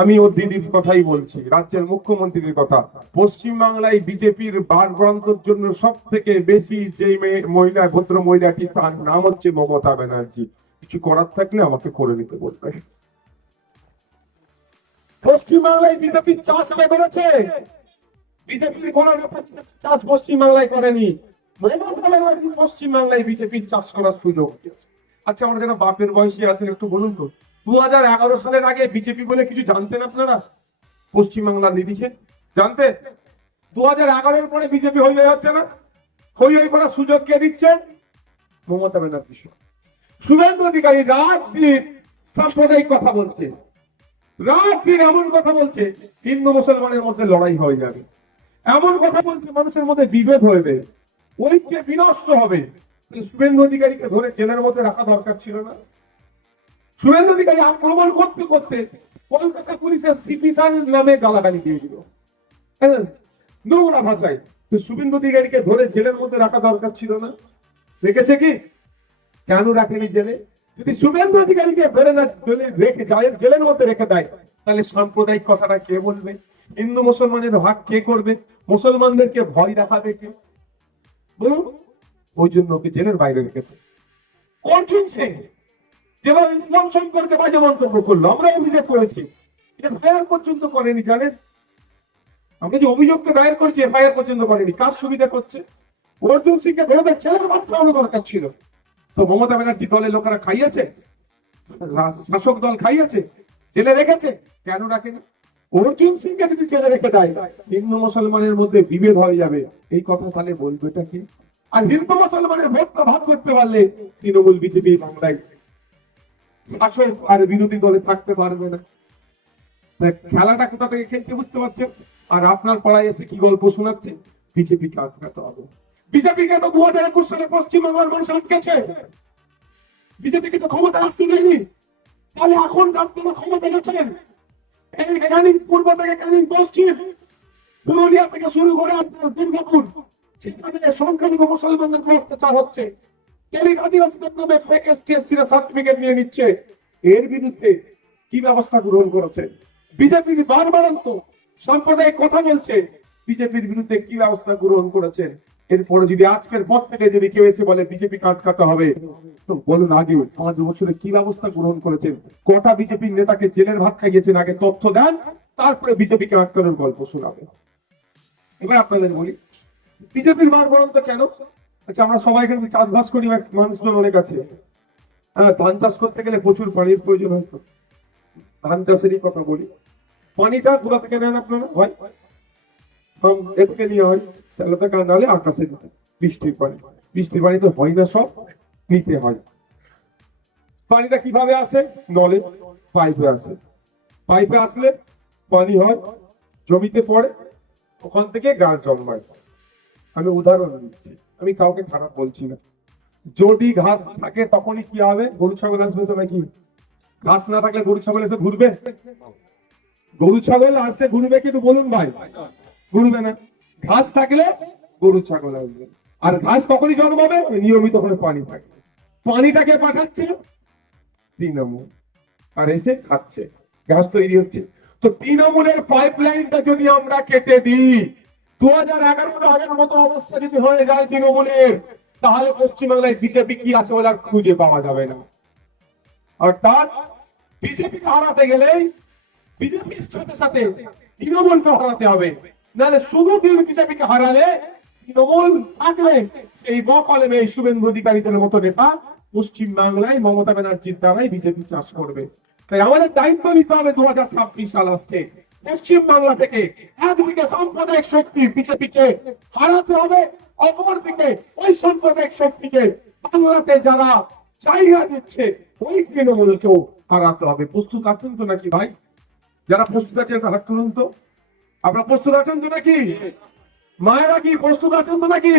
আমি ওর দিদির কথাই বলছি, রাজ্যের মুখ্যমন্ত্রীর কথা। পশ্চিম বাংলায় বিজেপির বারপ্রান্তর জন্য সব থেকে বেশি যে মহিলা, ভদ্র মহিলাটি, তার নাম হচ্ছে মমতা ব্যানার্জি। কিছু করার থাকলে আমাকে করে নিতে বলবে। পশ্চিম বাংলায় বিজেপির চাষ ব্যানার্জি পশ্চিম বিজেপির চাষ করার সুযোগ আচ্ছা আমরা যারা বাপের বয়সী আছেন, একটু বলুন তো। দু হাজার এগারো সালের আগে বিজেপি বলে কিছু জানতেন আপনারা? পশ্চিমবাংলার নিরিখে। জানতে দু হাজার এগারোর পরে বিজেপি হয়ে হয়ে হচ্ছে না? হই হই করার সুযোগ কে দিচ্ছে? মমতা ব্যানার্জি শুভেন্দু অধিকারী রাত দিন সাম্প্রদায়িক কথা বলছে। রাত দিন এমন কথা বলছে, হিন্দু মুসলমানের মধ্যে লড়াই হয়ে যাবে। এমন কথা বলছে, মানুষের মধ্যে বিভেদ হয়ে ঐক্যে বিনষ্ট হবে। শুভেন্দু অধিকারীকে ধরে জেলের মধ্যে রাখা দরকার ছিল না। শুভেন্দু অধিকারী আক্রমণ করতে করতে কলকাতা পুলিশের সিপি স্যার নামে গালাগালি দিয়ে দিল। হ্যাঁ, নোংরা ভাষায়। তো শুভেন্দু অধিকারীকে ধরে জেলের মধ্যে রাখা দরকার ছিল না। রেখেছে কি? কেন রাখেনি জেলে? যদি শুভেন্দু অধিকারীকে ধরে না জেলে রেখে যায় জেলের মধ্যে রেখে দেয় তাহলে সাম্প্রদায়িক কথাটা কে বলবে? হিন্দু মুসলমানের ভাগ কে করবে? মুসলমানদেরকে ভয় দেখাবে কে? বলুন। ওই জন্য ওকে জেলের বাইরে রেখেছে। কঠিন সে? যেভাবে ইসলাম সম্পর্কে বাজে মন্তব্য করল, আমরা অভিযোগ করেছি। এফআইআর পর্যন্ত করেনি, জানেন? আমরা যে অভিযোগটা দায়ের করছি এফআইআর পর্যন্ত করেনি। কার সুবিধা করছে? অর্জুন সিংকে ধরে তার ছেলের বাচ্চা হওয়ার দরকার ছিল। তো মমতা ব্যানার্জি দলের লোকেরা খাইয়েছে শাসক দল খাইয়েছে, জেলে রেখেছে, কেন রাখেনি অর্জুন সিংকে যদি জেলে রেখে দেয়, হিন্দু মুসলমানের মধ্যে বিভেদ হয়ে যাবে। এই কথা তাহলে বলবেটা কি? আর হিন্দু মুসলমানের ভোটটা ভাগ করতে পারলে তৃণমূল, বিজেপি, বাংলায় শাসক আর বিরোধী দলে থাকতে পারবে না। খেলাটা কোথা থেকে খেলছে বুঝতে পারছেন? আর আপনার পাড়ায় এসে কি গল্প শোনাচ্ছে? বিজেপিকে আটকাতে হবে? বিজেপিকে তো দু হাজার একুশ সালে পশ্চিমবঙ্গের মানুষ আটকেছে। বিজেপিকে তো ক্ষমতা আসতে দেয়নি। তাহলে এখন আপনারা ক্ষমতা গেছেন। এই পূর্ব থেকে ক্যানিং, পশ্চিম। পুরুলিয়া থেকে শুরু করে আপনার দুর্গাপুর। সেখানে সংখ্যালঘু মুসলমানদের অত্যাচার হচ্ছে। আদিবাসীদের নামে ফেক এসটিএসসি সার্টিফিকেট নিয়ে নিচ্ছে। এর বিরুদ্ধে কি ব্যবস্থা গ্রহণ করেছে? কথা বলছে। বিজেপির বিরুদ্ধে কি ব্যবস্থা গ্রহণ এরপরে যদি আজকের পর থেকে যদি কেউ এসে বলে বিজেপি হবে, তো বলুন আগে পাঁচ বছরে কি ব্যবস্থা গ্রহণ করেছেন কটা বিজেপির নেতাকে জেলের ভাত খাইয়েছেন? আগে তথ্য দেন, তারপরে বিজেপিকে আটকানোর গল্প শোনাবে। এবার আপনাদের বলি, বিজেপির বারবারান্ত কেন? আচ্ছা আমরা সবাই এখানে চাষবাস করি মানুষজন অনেক আছে। হ্যাঁ ধান চাষ করতে গেলে প্রচুর পানির প্রয়োজন হয় তো। ধান চাষেরই কথা বলি। পানিটা কোথা থেকে নেন আপনারা? হয়। কম এ থেকে নিয়ে হয়। সেলো থেকে নাহলে আকাশে বৃষ্টির পানি। বৃষ্টির পানি তো হয় না সব, নিতে হয়। পানিটা কীভাবে আসে? নলে, পাইপে আসে। পাইপে আসলে পানি হয়, জমিতে পড়ে, ওখান থেকে গাছ জন্মায়। আমি উদাহরণ দিচ্ছি। আমি কাউকে খারাপ বলছি না। যদি ঘাস থাকে তখনই কি হবে? গরু, ছাগল আসবে তো নাকি? ঘাস না থাকলে গরু, ছাগল এসে ঘুরবে? গরু, ছাগল আসছে ঘুরবে কিন্তু বলুন ভাই। ঘুরবে না। ঘাস থাকলে গরু, ছাগল আসবে। আর ঘাস কখনই জন্মাবে নিয়মিত করে পানি থাকে পানিটাকে পাঠাচ্ছে। তৃণমূল আর এসে খাচ্ছে। ঘাস তৈরি হচ্ছে। তো তৃণমূলের পাইপ লাইনটা যদি আমরা কেটে দিই তাহলে পশ্চিমবাংলায় বিজেপি কি আছে বলে খুঁজে পাওয়া যাবে না। অর্থাৎ হারাতে বিজেপির সাথে সাথে তৃণমূলকে হারাতে হবে। নাহলে শুধু বিজেপিকে হারালে তৃণমূল সেই অধিকারীদের মতো নেতা পশ্চিম বাংলায় মমতা ব্যানার্জির দ্বারাই বিজেপি চাষ করবে। তাই আমাদের দায়িত্ব নিতে হবে দু হাজার ছাব্বিশ সাল আসছে। পশ্চিম বাংলা থেকে একদিকে সাম্প্রদায়িক শক্তি বিজেপিকে হারাতে হবে, অপরদিকে ওই সাম্প্রদায়িক শক্তিকে বাংলাতে যারা জায়গা দিচ্ছে, ওই তৃণমূলকেও হারাতে হবে। প্রস্তুত আছেন তো নাকি ভাই? যারা প্রস্তুত আছেন তারা তুলুন তো। আপনারা প্রস্তুত আছেন তো নাকি? মায়েরা কি প্রস্তুত আছেন তো নাকি?